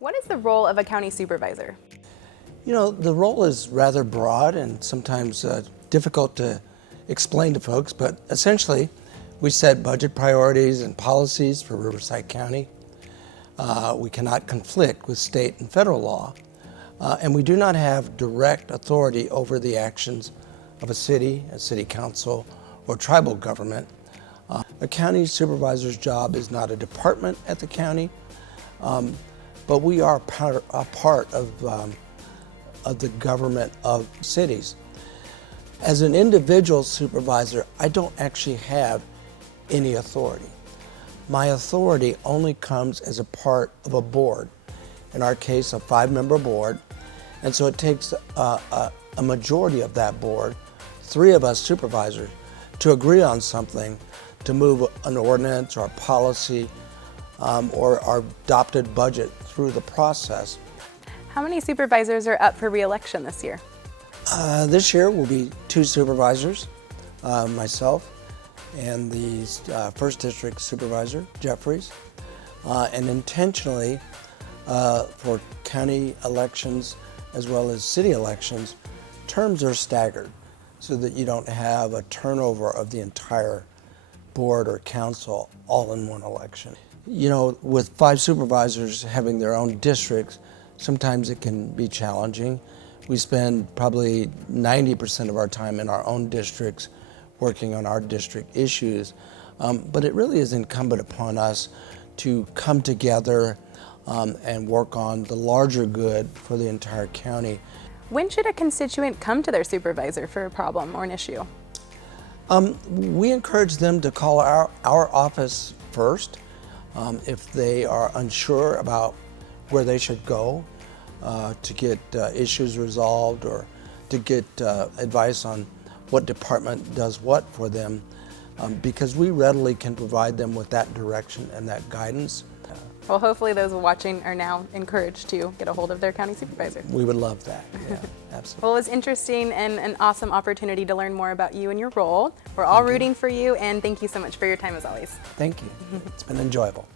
What is the role of a county supervisor? You know, the role is rather broad and sometimes difficult to explain to folks, but essentially we set budget priorities and policies for Riverside County. We cannot conflict with state and federal law, and we do not have direct authority over the actions of a city council, or tribal government. A county supervisor's job is not a department at the county, but we are a part of the government of cities. As an individual supervisor, I don't actually have any authority. My authority only comes as a part of a board, in our case a 5-member board, and so it takes a majority of that board, 3 of us supervisors, to agree on something, to move an ordinance or a policy or our adopted budget through the process. How many supervisors are up for re-election this year? This year will be 2 supervisors, myself and the 1st District Supervisor, Jeffries. And intentionally, for county elections as well as city elections, terms are staggered so that you don't have a turnover of the entire board or council all in one election. You know, with 5 supervisors having their own districts, sometimes it can be challenging. We spend probably 90% of our time in our own districts working on our district issues, but it really is incumbent upon us to come together and work on the larger good for the entire county. When should a constituent come to their supervisor for a problem or an issue? We encourage them to call our office first if they are unsure about where they should go to get issues resolved or to get advice on what department does what for them, because we readily can provide them with that direction and that guidance. Well, hopefully those watching are now encouraged to get a hold of their county supervisor. We would love that, yeah, absolutely. Well, it was interesting and an awesome opportunity to learn more about you and your role. We're all rooting for you, and thank you so much for your time as always. Thank you. It's been enjoyable.